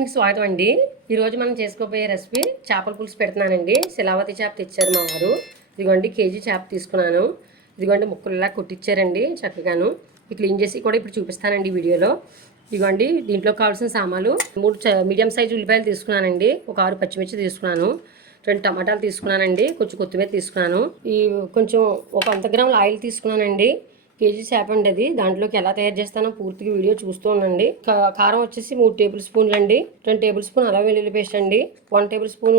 కిచెన్కి స్వాగతం అండి. ఈరోజు మనం చేసుకోబోయే రెసిపీ చేపల పులుసు పెడుతున్నానండి. శిలావతి చేప తెచ్చారు మా వారు. ఇదిగోండి కేజీ చేప తీసుకున్నాను. ఇదిగోండి ముక్కల్లా కొట్టించారండి చక్కగాను. క్లీన్ చేసి కూడా ఇప్పుడు చూపిస్తానండి ఈ వీడియోలో. ఇదిగోండి దీంట్లో కావాల్సిన సామాన్లు మూడు మీడియం సైజు ఉల్లిపాయలు తీసుకున్నానండి. ఒక ఆరు పచ్చిమిర్చి తీసుకున్నాను. రెండు టమాటాలు తీసుకున్నానండి. కొంచెం కొత్తిమీర తీసుకున్నాను. ఈ కొంచెం ఒక వంద గ్రాముల ఆయిల్ తీసుకున్నానండి. కేజీ చేప అండి అది. దాంట్లోకి ఎలా తయారు చేస్తానో పూర్తిగా వీడియో చూస్తూ ఉండండి. కారం వచ్చేసి మూడు టేబుల్ స్పూన్లు అండి. రెండు టేబుల్ స్పూన్ అల్లం వెల్లుల్లి పేస్ట్ అండి. వన్ టేబుల్ స్పూన్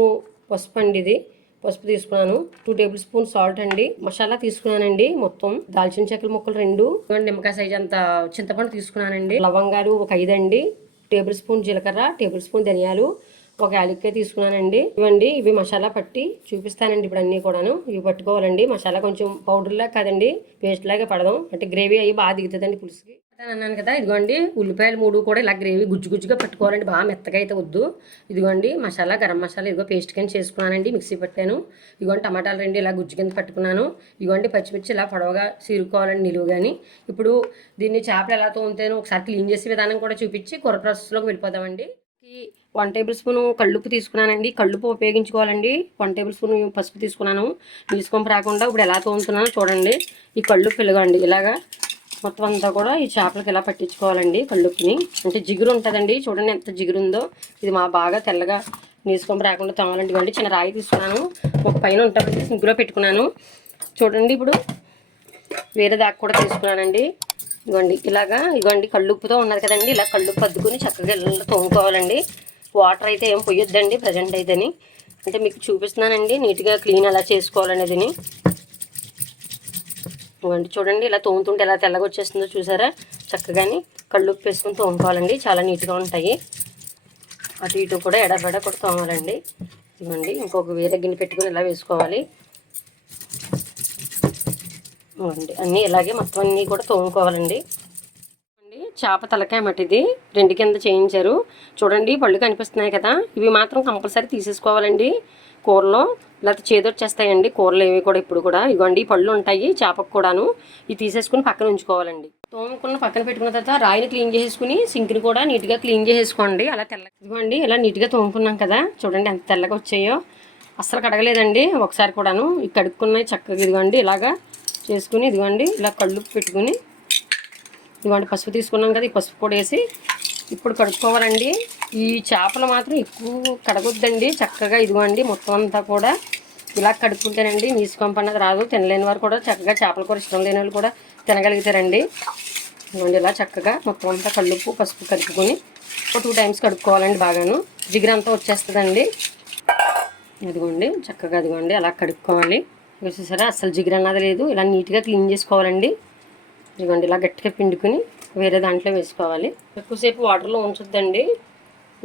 పసుపు అండి ఇది. పసుపు తీసుకున్నాను. టూ టేబుల్ స్పూన్ సాల్ట్ అండి. మసాలా తీసుకున్నానండి మొత్తం. దాల్చిన చెక్కల ముక్కలు రెండు. నిమ్మకాయ సైజ్ అంత చింతపండు తీసుకున్నానండి. లవంగాలు ఒక ఐదు అండి టేబుల్ స్పూన్ జీలకర్ర టేబుల్ స్పూన్ ధనియాలు ఒక యాలక్కాయ తీసుకున్నానండి. ఇవ్వండి ఇవి మసాలా పట్టి చూపిస్తానండి ఇప్పుడు అన్నీ కూడాను. ఇవి పట్టుకోవాలండి. మసాలా కొంచెం పౌడర్లా కాదండి పేస్ట్ లాగా పడదాం. అంటే గ్రేవీ అయ్యి బాగా దిగుతుందండి పులుసుకి. అన్నాను కదా ఇదిగోండి ఉల్లిపాయలు మూడు కూడా ఇలా గ్రేవీ గుజ్జు గుజ్జుగా పట్టుకోవాలండి. బాగా మెత్తగా అయితే వద్దు. ఇదిగోండి మసాలా గరం మసాలా ఇదిగో పేస్ట్ కింద చేసుకున్నానండి మిక్సీ పట్టాను. ఇదిగోండి టమాటాలు రెండు ఇలా గుజ్జు కింద పట్టుకున్నాను. ఇదిగోండి పచ్చిమిర్చి ఇలా పొడవగా సీరుకోవాలండి నిలువు కానీ ఇప్పుడు దీన్ని చేపలు ఎలా తోముతాను ఒకసారి క్లీన్ చేసే విధానం కూడా చూపించి కూర ప్రాసెస్లోకి వెళ్ళిపోదామండి. వన్ టేబుల్ స్పూన్ కళ్ళుప్పు తీసుకున్నానండి. కళ్ళుప్పు ఉపయోగించుకోవాలండి. వన్ టేబుల్ స్పూన్ పసుపు తీసుకున్నాను. నీసుకొంప రాకుండా ఇప్పుడు ఎలా తోముతున్నానో చూడండి. ఈ కళ్ళుప్పు ఇలాగండి ఇలాగా మొత్తం అంతా కూడా ఈ చేపలకి ఇలా పట్టించుకోవాలండి కళ్ళుప్పుని? అంటే జిగురు ఉంటుందండి. చూడండి ఎంత జిగురు ఉందో ఇది మా బాగా తెల్లగా నీసుకొంప రాకుండా తోమాలండి. ఇవ్వండి చిన్న రాయి తీసుకున్నాను. ఒక పైన ఉంటుందండి. సింకులో పెట్టుకున్నాను. చూడండి ఇప్పుడు వేరే దాకా కూడా తీసుకున్నానండి. ఇవ్వండి ఇలాగా ఇవ్వండి కళ్ళుప్పుతో ఉన్నది కదండి. ఇలా కళ్ళుప్పు అద్దుకుని చక్కగా ఇళ్ళలో తోముకోవాలండి. వాటర్ అయితే ఏం పొయ్యొద్దండి ప్రజెంట్ అయితేని. అంటే మీకు చూపిస్తున్నానండి నీట్గా క్లీన్ ఎలా చేసుకోవాలనేదిని. ఇవ్వండి చూడండి ఇలా తోముతుంటే ఎలా తెల్లగా వచ్చేస్తుందో చూసారా? చక్కగాని కళ్ళు వేసుకొని తోముకోవాలండి చాలా నీట్గా ఉంటాయి. అటు ఇటు కూడా ఎడబెడ కూడా తోమాలండి. ఇవ్వండి ఇంకొక వేరే గిన్నె పెట్టుకొని ఇలా వేసుకోవాలి. ఇవ్వండి అన్నీ ఇలాగే మొత్తం అన్నీ కూడా తోముకోవాలండి. చేప తలకాయ ఇది రెండు కింద చేయించారు. చూడండి పళ్ళు కనిపిస్తున్నాయి కదా. ఇవి మాత్రం కంపల్సరీ తీసేసుకోవాలండి కూరలో. లేకపోతే చేదొచ్చేస్తాయండి కూరలు ఏవి కూడా ఇప్పుడు కూడా. ఇవ్వండి పళ్ళు ఉంటాయి చేపకు కూడాను. ఇవి తీసేసుకుని పక్కన ఉంచుకోవాలండి. తోముకున్న పక్కన పెట్టుకున్న తర్వాత రాయిని క్లీన్ చేసేసుకుని సింక్ని కూడా నీట్గా క్లీన్ చేసేసుకోండి. అలా తెల్ల ఇదిగోండి ఇలా నీట్గా తోముకున్నాం కదా. చూడండి ఎంత తెల్లగా వచ్చాయో. అస్సలు కడగలేదండి ఒకసారి కూడాను. ఈ కడుక్కున్నాయి చక్కగా ఇదిగోండి ఇలాగా చేసుకుని ఇదిగోండి ఇలా కళ్ళు పెట్టుకుని ఇవాళ పసుపు తీసుకున్నాం కదా ఈ పసుపు కూడా వేసి ఇప్పుడు కడుక్కోవాలండి. ఈ చేపలు మాత్రం ఎక్కువ కడగొద్దండి చక్కగా ఇదిగోండి మొత్తం అంతా కూడా ఇలా కడుక్కుంటేనండి నీసుకొంప అన్నది రాదు తినలేని వారు కూడా చక్కగా చేపల కూర ఇష్టం లేని వాళ్ళు కూడా తినగలుగుతారండి. ఇదిగోండి ఇలా చక్కగా మొత్తం అంతా కళ్ళుప్పు పసుపు కలుపుకొని ఒక టూ టైమ్స్ కడుక్కోవాలండి బాగాను. జిగురంతా వచ్చేస్తుందండి. ఇదిగోండి చక్కగా ఇదిగోండి అలా కడుక్కోవాలి. చూసేసారా అసలు జిగురు అన్నది లేదు. ఇలా నీట్గా క్లీన్ చేసుకోవాలండి. ఇదిగోండి ఇలా గట్టిగా పిండుకుని వేరే దాంట్లో వేసుకోవాలి. ఎక్కువసేపు వాటర్లో ఉంచొద్దండి.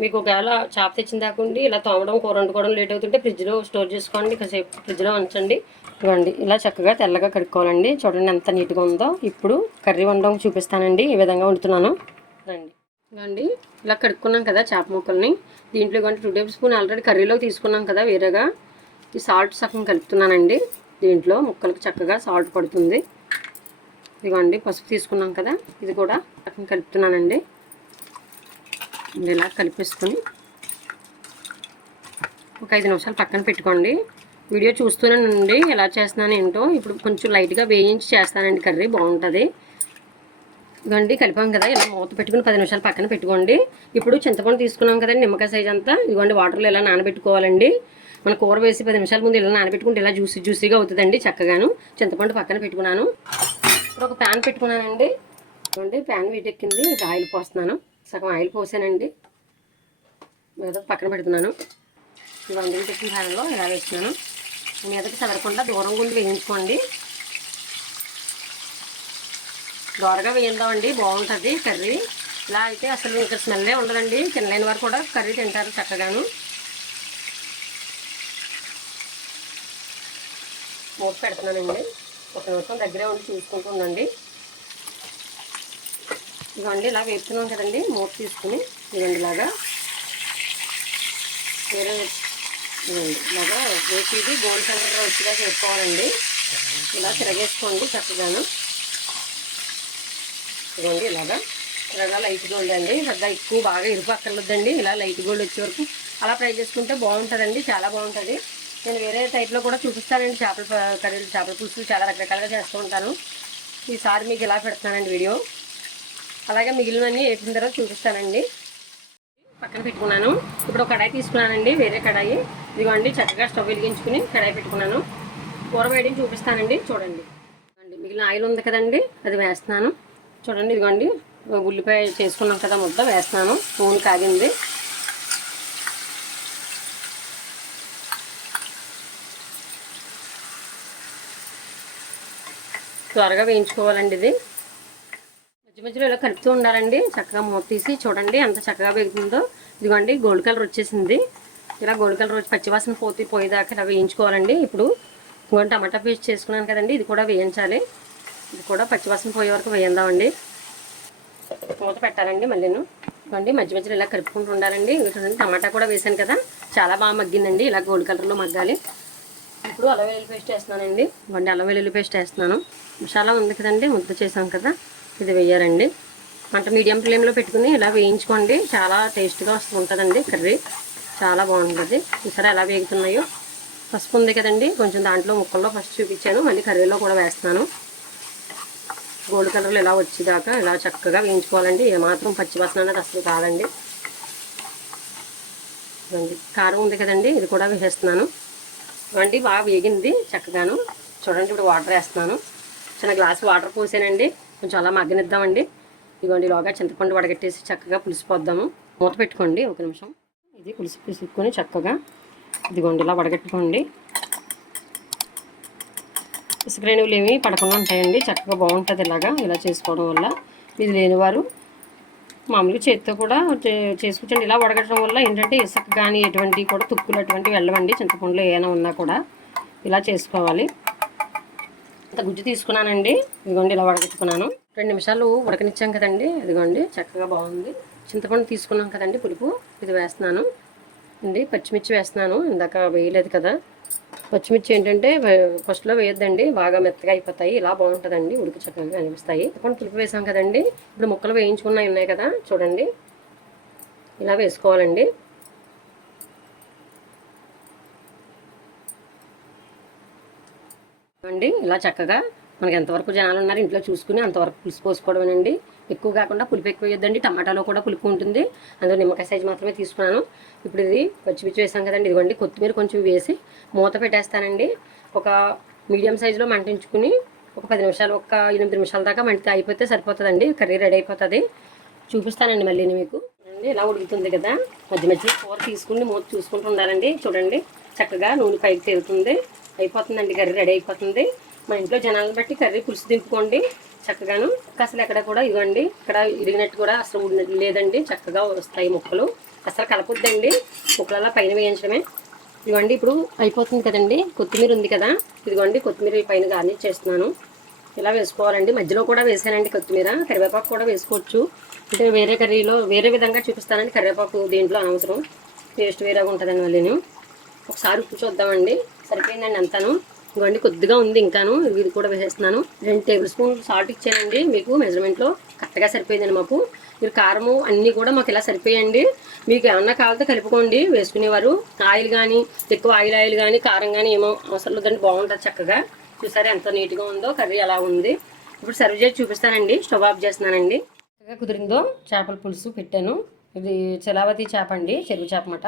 మీకు ఒకవేళ చేప తెచ్చిన దాకుండి ఇలా తోమడం కూర వండుకోవడం లేట్ అవుతుంటే ఫ్రిడ్జ్లో స్టోర్ చేసుకోండి. కాసేపు ఫ్రిడ్జ్లో ఉంచండి. ఇవ్వండి ఇలా చక్కగా తెల్లగా కడుక్కోవాలండి. చూడండి ఎంత నీట్గా ఉందో. ఇప్పుడు కర్రీ వండడం చూపిస్తానండి. ఈ విధంగా వండుతున్నాను. రండి. ఇవ్వండి ఇలా కడుక్కున్నాం కదా చేప ముక్కల్ని. దీంట్లో ఇవ్వండి టూ టేబుల్ స్పూన్ ఆల్రెడీ కర్రీలో తీసుకున్నాం కదా వేరేగా. ఈ సాల్ట్ సగం కలుపుతున్నానండి. దీంట్లో ముక్కలకు చక్కగా సాల్ట్ పడుతుంది. ఇదిగోండి పసుపు తీసుకున్నాం కదా ఇది కూడా పక్కన కలుపుతున్నానండి. ఇలా కలిపేసుకొని ఒక ఐదు నిమిషాలు పక్కన పెట్టుకోండి. వీడియో చూస్తూనే చూస్తూనేనండి ఎలా చేస్తున్నాను ఏంటో. ఇప్పుడు కొంచెం లైట్గా వేయించి చేస్తానండి కర్రీ బాగుంటుంది. ఇదిగోండి కలిపాం కదా ఇలా మూత పెట్టుకుని పది నిమిషాలు పక్కన పెట్టుకోండి. ఇప్పుడు చింతపండు తీసుకున్నాం కదండి నిమ్మకాయ సైజ్ అంతా. ఇదిగోండి వాటర్లో ఇలా నానబెట్టుకోవాలండి. మన కూర వేసి పది నిమిషాల ముందు ఇలా నానబెట్టుకుంటే ఇలా జ్యూసీ జ్యూసీగా అవుతుందండి చక్కగాను. చింతపండు పక్కన పెట్టుకున్నాను. ఇప్పుడు ఒక ప్యాన్ పెట్టుకున్నానండి. ఇదిగోండి ప్యాన్ వీటెక్కింది ఆయిల్ పోస్తున్నాను. సగం ఆయిల్ పోసానండి. మీద పక్కన పెడుతున్నాను. ఇవన్నీ పెట్టిన ప్యాన్లో ఇలా వేస్తున్నాను. మీదకి చదరకుండా దూరం గుండి వేయించుకోండి. దోరగా వేయిందామండి. బాగుంటుంది కర్రీ. ఇలా అయితే అసలు ఇంకా స్మెల్లే ఉండదండి. తినలేని వారు కూడా కర్రీ తింటారు చక్కగాను. మూత పెడుతున్నానండి. ఒక నిమిషం దగ్గరే ఉండి చూసుకుంటూ ఉండండి. ఇవ్వండి ఇలా వేపుతున్నాం కదండి మూత తీసుకుని ఇవ్వండి ఇలాగా వేరే ఇలాగా వేసేది గోల్డ్ కలర్ వచ్చిగా చేసుకోవాలండి. ఇలా తిరగేసుకోండి చక్కగాను. ఇవ్వండి ఇలాగా ఇలాగా లైట్ గోల్డ్ అండి. పెద్ద ఎక్కువ బాగా ఇరుపు అక్కర్లేదండి. ఇలా లైట్ గోల్డ్ వచ్చే వరకు అలా ఫ్రై చేసుకుంటే బాగుంటుందండి చాలా బాగుంటుంది. నేను వేరే టైప్లో కూడా చూపిస్తానండి చేపల కర్రీలు చేపల పులుసులు చాలా రకరకాలుగా చేస్తూ ఉంటాను. ఈసారి మీకు ఇలా పెడుతున్నానండి వీడియో? అలాగే మిగిలినవన్నీ వేసిన తర్వాత చూపిస్తానండి. పక్కన పెట్టుకున్నాను. ఇప్పుడు ఒక కడాయి తీసుకున్నానండి వేరే కడాయి. ఇదిగోండి చక్కగా స్టవ్ వెలిగించుకుని కడాయి పెట్టుకున్నాను. కూర వేయడం చూపిస్తానండి చూడండి. అండి మిగిలిన ఆయిల్ ఉంది కదండి అది వేస్తున్నాను. చూడండి ఇదిగోండి ఉల్లిపాయ చేసుకున్నాం కదా ముద్ద వేస్తున్నాను. నూనె కాగింది. త్వరగా వేయించుకోవాలండి ఇది. మధ్య మధ్యలో ఇలా కలుపుతూ ఉండాలండి. చక్కగా మూత తీసి చూడండి ఎంత చక్కగా వేగుతుందో. ఇదిగోండి గోల్డ్ కలర్ వచ్చేసింది. ఇలా గోల్డ్ కలర్ వచ్చి పచ్చివాసన పోతే పోయేదాకా ఇలా వేయించుకోవాలండి. ఇప్పుడు ఇదిగోండి టమాటా పేస్ట్ చేసుకున్నాను కదండి ఇది కూడా వేయించాలి. ఇది కూడా పచ్చివాసన పోయే వరకు వేయిందామండి. మూత పెట్టాలండి మళ్ళీను. ఇదిగోండి మధ్య మధ్యలో ఇలా కలుపుకుంటూ ఉండాలండి. చూడండి టమాటా కూడా వేసాను కదా. చాలా బాగా మగ్గిందండి. ఇలా గోల్డ్ కలర్లో మగ్గాలి. ఇప్పుడు అల్లం వెల్లుల్లి పేస్ట్ వేస్తున్నానండి. వండి అల్లం వెల్లుల్లి పేస్ట్ వేస్తున్నాను. మసాలా ఉంది కదండి ముద్ద చేసాం కదా ఇది వేయాలండి. మంట మీడియం ఫ్లేమ్లో పెట్టుకుని ఇలా వేయించుకోండి. చాలా టేస్ట్గా వస్తూ ఉంటుందండి కర్రీ. చాలా బాగుంటుంది. ఈసారి ఎలా వేగుతున్నాయో? పసుపు ఉంది కదండి కొంచెం దాంట్లో ముక్కల్లో ఫస్ట్ చూపించాను. మళ్ళీ కర్రీలో కూడా వేస్తున్నాను. గోల్డ్ కలర్లో ఇలా వచ్చేదాకా ఇలా చక్కగా వేయించుకోవాలండి. ఏమాత్రం పచ్చివాసన అనేది అసలు కాదండి. కారం ఉంది కదండి ఇది కూడా వేసేస్తున్నాను. ఇవ్వండి బాగా వేగింది చక్కగాను. చూడండి ఇప్పుడు వాటర్ వేస్తున్నాను. చిన్న గ్లాస్ వాటర్ పోసానండి. కొంచెం అలా మగ్గనిద్దామండి. ఇదిగోండి లోగా చింతపండు వడగట్టేసి చక్కగా పులిసిపోద్దాము. మూత పెట్టుకోండి ఒక నిమిషం. ఇది పులుసు పులుసుకొని చక్కగా ఇదిగోండి ఇలా వడగట్టుకోండి. ఇసుక రేణువులు ఏమి పడకుండా ఉంటాయండి. చక్కగా బాగుంటుంది ఇలాగా. ఇలా చేసుకోవడం వల్ల. ఇది లేనివారు మామూలుగా చేతితో కూడా చే- చేసుకుంటండి ఇలా వడగట్టడం వల్ల ఏంటంటే ఇసుక కానీ ఎటువంటి కూడా తుక్కులు అటువంటివి వెళ్ళవండి. చింతపండులో ఏమైనా ఉన్నా కూడా ఇలా చేసుకోవాలి. ఇంత గుజ్జు తీసుకున్నానండి. ఇదిగోండి ఇలా వడగట్టుకున్నాను. రెండు నిమిషాలు ఉడకనిచ్చాం కదండి. ఇదిగోండి చక్కగా బాగుంది. చింతపండు తీసుకున్నాం కదండి పులుపు. ఇది వేస్తున్నాను. అండి పచ్చిమిర్చి వేస్తున్నాను. ఇందాక వేయలేదు కదా. పచ్చిమిర్చి ఏంటంటే ఫస్ట్లో వేయొద్దండి. బాగా మెత్తగా అయిపోతాయి. ఇలా బాగుంటుందండి. ఉడికి చక్కగా అనిపిస్తాయి ఇప్పుడు పులుపు వేసాం కదండి. ఇప్పుడు ముక్కలు వేయించుకున్నవి ఉన్నాయి కదా. చూడండి. ఇలా వేసుకోవాలండి. అండి ఇలా చక్కగా మనకి ఎంతవరకు జనాలు ఉన్నారు ఇంట్లో చూసుకుని అంతవరకు పులుసు పోసుకోవడమేనండి. ఎక్కువ కాకుండా పులుపు ఎక్కువ వేయొద్దండి టమాటాలో కూడా పులుపు ఉంటుంది. అందులో నిమ్మకాయ సైజ్ మాత్రమే తీసుకున్నాను. ఇప్పుడు ఇది పచ్చిమిర్చి వేసాం కదండి. ఇదిగోండి కొత్తిమీర కొంచెం వేసి మూత పెట్టేస్తానండి. ఒక మీడియం సైజులో మంటించుకుని ఒక పది నిమిషాలు ఒక ఎనిమిది నిమిషాల దాకా మంటితే అయిపోతే సరిపోతుందండి. కర్రీ రెడీ అయిపోతుంది. చూపిస్తానండి మళ్ళీ మీకు. చూడండి ఇలా ఉడుకుతుంది కదా. మధ్య మధ్య కూర తీసుకుని మూత చూసుకుంటూ ఉండాలండి. చూడండి చక్కగా నూనె పైకి తేలుతుంది. అయిపోతుందండి కర్రీ రెడీ అయిపోతుంది. మా ఇంట్లో జనాలను బట్టి కర్రీ పులుసు దింపుకోండి చక్కగాను. అసలు ఎక్కడ కూడా ఇవ్వండి. ఇక్కడ ఇరిగినట్టు కూడా అసలు లేదండి. చక్కగా వస్తాయి ముక్కలు. అసలు కలపొద్దండి. ముక్కలలో పైన వేయించడమే. ఇదిగోండి ఇప్పుడు అయిపోతుంది కదండి. కొత్తిమీర ఉంది కదా. ఇదిగోండి కొత్తిమీర పైన గార్నిష్ చేస్తున్నాను. ఇలా వేసుకోవాలండి. మధ్యలో కూడా వేసానండి కొత్తిమీర. కరివేపాకు కూడా వేసుకోవచ్చు. అంటే వేరే కర్రీలో వేరే విధంగా చూపిస్తానండి కరివేపాకు దీంట్లో అనవసరం. టేస్ట్ వేరేగా ఉంటుందండి మళ్ళీను ఒకసారి ఉప్పు చూద్దామండి. సరిపోయిందండి అంతాను. ఇంకోండి కొద్దిగా ఉంది ఇంకాను ఇది కూడా వేసేస్తున్నాను. రెండు టేబుల్ స్పూన్ సాల్ట్ ఇచ్చానండి మీకు మెజర్మెంట్లో కరెక్ట్గా సరిపోయిందండి మాకు. మీరు కారము అన్నీ కూడా మాకు ఇలా సరిపోయండి. మీకు ఏమన్నా కావాలితే కలుపుకోండి వేసుకునేవారు. ఆయిల్ కానీ ఎక్కువ ఆయిల్ ఆయిల్ కానీ కారం కానీ ఏమో అవసరం లేదండి బాగుంటుంది చక్కగా. చూసారా ఎంత నీట్గా ఉందో కర్రీ అలా ఉంది. ఇప్పుడు సర్వ్ చేసి చూపిస్తానండి. స్టవ్ ఆఫ్ చేస్తున్నానండి. చక్కగా కుదిరిందో చేపల పులుసు పెట్టాను. ఇది చలావతి చేప అండి చెరువు చేప మాట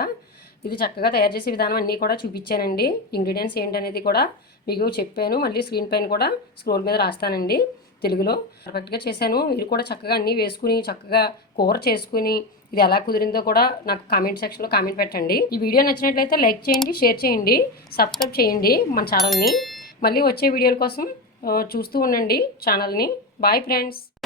ఇది చక్కగా తయారు చేసే విధానం అన్నీ కూడా చూపించానండి. ఇంగ్రీడియంట్స్ ఏంటనేది కూడా మీకు చెప్పాను. మళ్ళీ స్క్రీన్ పైన కూడా స్క్రోల్ మీద రాస్తానండి తెలుగులో. పర్ఫెక్ట్గా చేశాను. మీరు కూడా చక్కగా అన్నీ వేసుకుని చక్కగా కూర చేసుకుని ఇది ఎలా కుదిరిందో కూడా నాకు కామెంట్ సెక్షన్లో కామెంట్ పెట్టండి. ఈ వీడియో నచ్చినట్లయితే లైక్ చేయండి షేర్ చేయండి సబ్స్క్రైబ్ చేయండి మన ఛానల్ని మళ్ళీ వచ్చే వీడియోల కోసం చూస్తూ ఉండండి ఛానల్ని బాయ్ ఫ్రెండ్స్